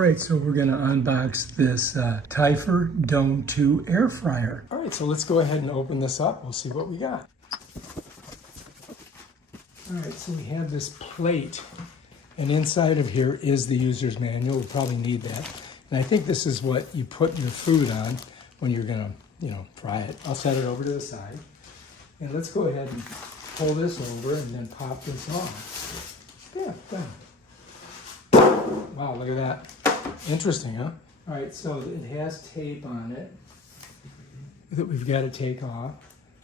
All right, so we're gonna unbox this Typhur Dome 2 air fryer. All right, so let's go ahead and open this up. We'll see what we got. All right, so we have this plate, and inside of here is the user's manual. We'll probably need that. And I think this is what you put your food on when you're gonna, fry it. I'll set it over to the side. And let's go ahead and pull this over and then pop this off. Yeah, done. Wow, look at that. Interesting, huh? All right, so it has tape on it that we've got to take off.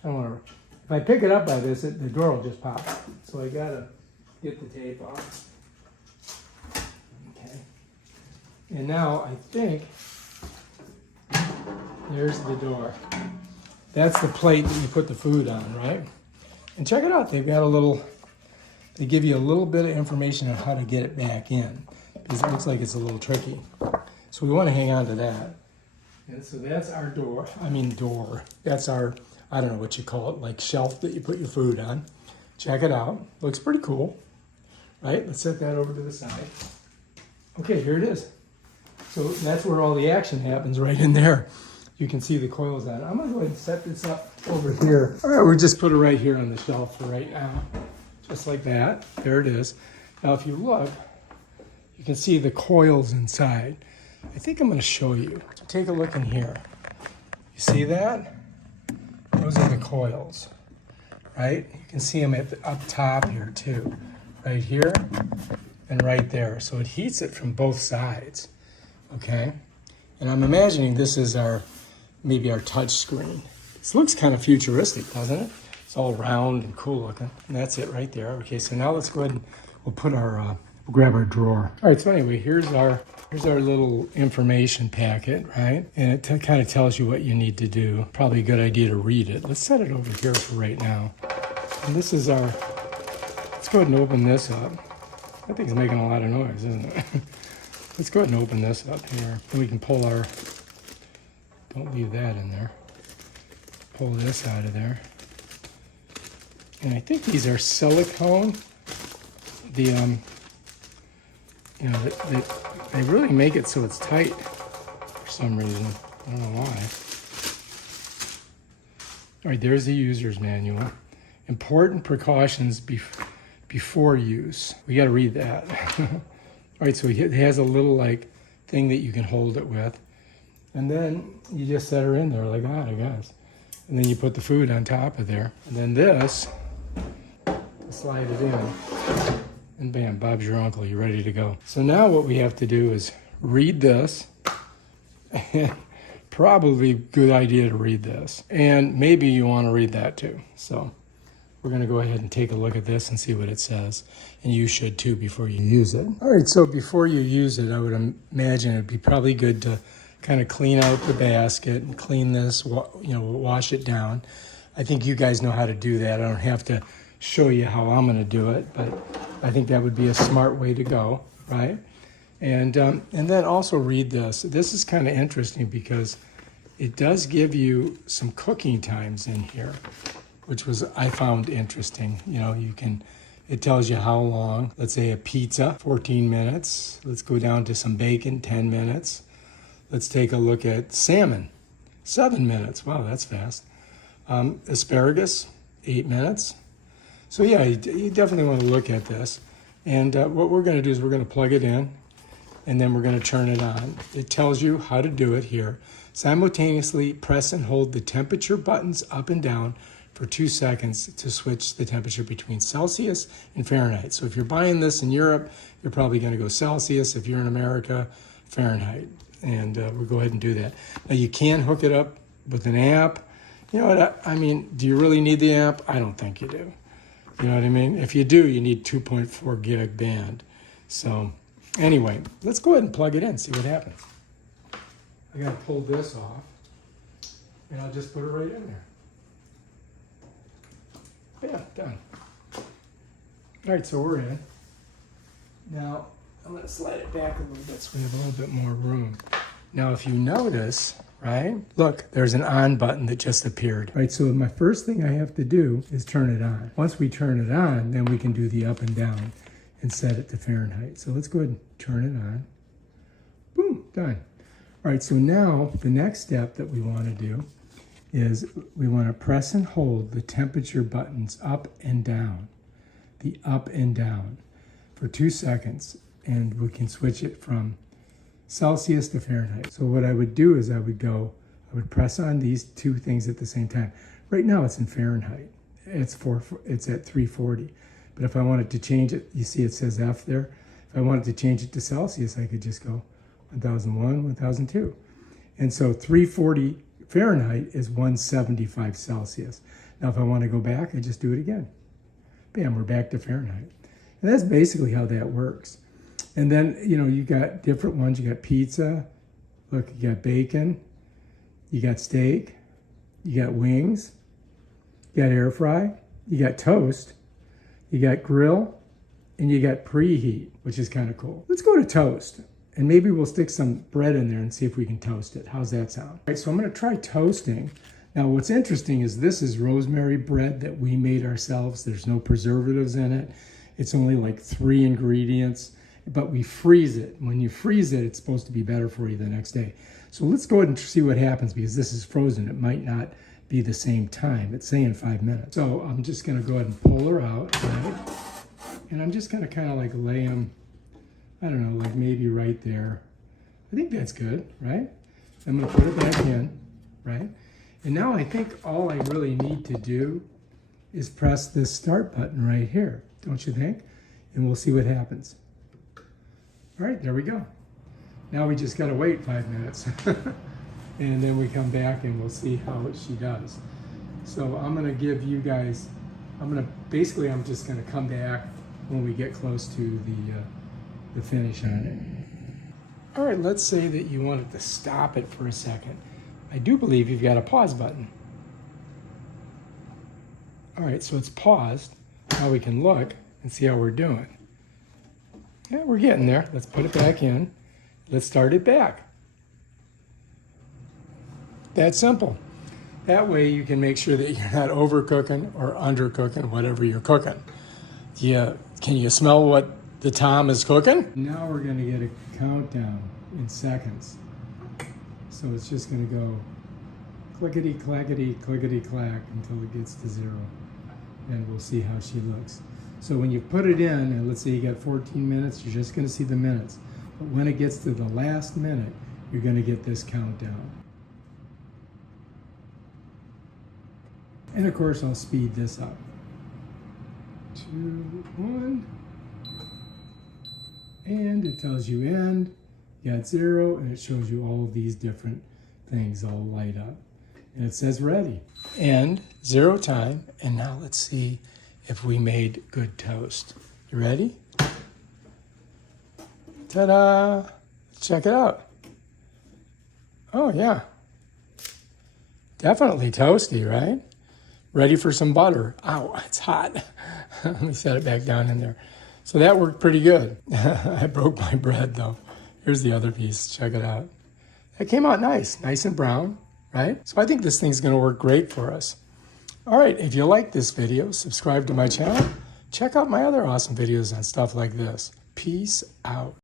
I don't want to, if I pick it up by this, the door will just pop. So I got to get the tape off. Okay. And now I think there's the door. That's the plate that you put the food on, right? And check it out. They've got they give you a little bit of information on how to get it back in, because it looks like it's a little tricky. So we want to hang on to that. And so that's our door. That's our, I don't know what you call it, like shelf that you put your food on. Check it out. Looks pretty cool, right? Let's set that over to the side. Okay, here it is. So that's where all the action happens, right in there. You can see the coils on it. I'm gonna go ahead and set this up over here. All right, we'll just put it right here on the shelf for right now. Just like that. There it is. Now if you look, you can see the coils inside. I think I'm going to show you. So take a look in here. You see that? Those are the coils, right? You can see them up top here too. Right here and right there. So it heats it from both sides, okay? And I'm imagining this is maybe our touch screen. This looks kind of futuristic, doesn't it? It's all round and cool looking. And that's it right there. Okay, so now let's go ahead and we'll put we'll grab our drawer. All right, so anyway, here's our little information packet, right? And it kind of tells you what you need to do. Probably a good idea to read it. Let's set it over here for right now. And this is let's go ahead and open this up. That thing's making a lot of noise, isn't it? Let's go ahead and open this up here. And we can pull don't leave that in there. Pull this out of there. And I think these are silicone. They really make it so it's tight for some reason. I don't know why. All right, there's the user's manual. Important precautions before use. We got to read that. All right, so it has a little thing that you can hold it with. And then you just set her in there like that, I guess. And then you put the food on top of there. And then this, slide it in. And bam, Bob's your uncle, you're ready to go. So now what we have to do is read this. Probably a good idea to read this. And maybe you want to read that too. So we're going to go ahead and take a look at this and see what it says. And you should too before you use it. All right, so before you use it, I would imagine it'd be probably good to kind of clean out the basket and clean this, wash it down. I think you guys know how to do that. I don't have to show you how I'm going to do it, but I think that would be a smart way to go, right? And then also read this. This is kind of interesting because it does give you some cooking times in here, which I found interesting. It tells you how long. Let's say a pizza, 14 minutes. Let's go down to some bacon, 10 minutes. Let's take a look at salmon, 7 minutes. Wow, that's fast. Asparagus, 8 minutes. So yeah, you definitely want to look at this. And what we're going to do is we're going to plug it in, and then we're going to turn it on. It tells you how to do it here. Simultaneously press and hold the temperature buttons up and down for 2 seconds to switch the temperature between Celsius and Fahrenheit. So if you're buying this in Europe, you're probably going to go Celsius. If you're in America, Fahrenheit. And we'll go ahead and do that. Now you can hook it up with an app. You know what, do you really need the app? I don't think you do. You know what I mean? If you do, you need 2.4 gig band. So anyway, let's go ahead and plug it in, see what happens. I gotta pull this off, and I'll just put it right in there. Yeah, done. All right, so we're in. Now, I'm gonna slide it back a little bit so we have a little bit more room. Now, if you notice, right? Look, there's an on button that just appeared. Right, so my first thing I have to do is turn it on. Once we turn it on, then we can do the up and down and set it to Fahrenheit. So let's go ahead and turn it on. Done. All right, so now the next step that we want to do is we want to press and hold the temperature buttons up and down, the up and down, for 2 seconds, and we can switch it from Celsius to Fahrenheit. So what I would do is I would press on these two things at the same time. Right now it's in Fahrenheit. It's at 340. But if I wanted to change it, you see it says F there. If I wanted to change it to Celsius, I could just go 1001, 1002. And so 340 Fahrenheit is 175 Celsius. Now if I want to go back, I just do it again. Bam, we're back to Fahrenheit. And that's basically how that works. And then, you know, you got different ones. You got pizza. Look, you got bacon. You got steak. You got wings. You got air fry. You got toast. You got grill. And you got preheat, which is kind of cool. Let's go to toast. And maybe we'll stick some bread in there and see if we can toast it. How's that sound? All right, so I'm going to try toasting. Now, what's interesting is this is rosemary bread that we made ourselves. There's no preservatives in it. It's only like 3 ingredients, but we freeze it. When you freeze it, it's supposed to be better for you the next day. So let's go ahead and see what happens because this is frozen. It might not be the same time. It's saying 5 minutes. So I'm just going to go ahead and pull her out, right? And I'm just going to kind of like lay them, I don't know, like maybe right there. I think that's good, right? I'm going to put it back in, right? And now I think all I really need to do is press this start button right here, don't you think? And we'll see what happens. All right, there we go. Now we just got to wait 5 minutes. And then we come back and we'll see how she does. So I'm going to give you guys, I'm just going to come back when we get close to the finish on it. All right, let's say that you wanted to stop it for a second. I do believe you've got a pause button. All right, so it's paused. Now we can look and see how we're doing. Yeah, we're getting there. Let's put it back in. Let's start it back. That's simple. That way you can make sure that you're not overcooking or undercooking whatever you're cooking. Can you smell what the Tom is cooking? Now we're going to get a countdown in seconds. So it's just going to go clickety, clackety, clickety, clack until it gets to 0. And we'll see how she looks. So when you put it in, and let's say you got 14 minutes, you're just going to see the minutes. But when it gets to the last minute, you're going to get this countdown. And of course, I'll speed this up. 2, 1. And it tells you end. You got 0, and it shows you all of these different things all light up. And it says ready. End, 0 time, and now let's see if we made good toast. You ready? Ta-da! Check it out. Oh yeah. Definitely toasty, right? Ready for some butter. Ow, it's hot. Let me set it back down in there. So that worked pretty good. I broke my bread though. Here's the other piece, check it out. That came out nice and brown, right? So I think this thing's gonna work great for us. All right, if you like this video, subscribe to my channel. Check out my other awesome videos on stuff like this. Peace out.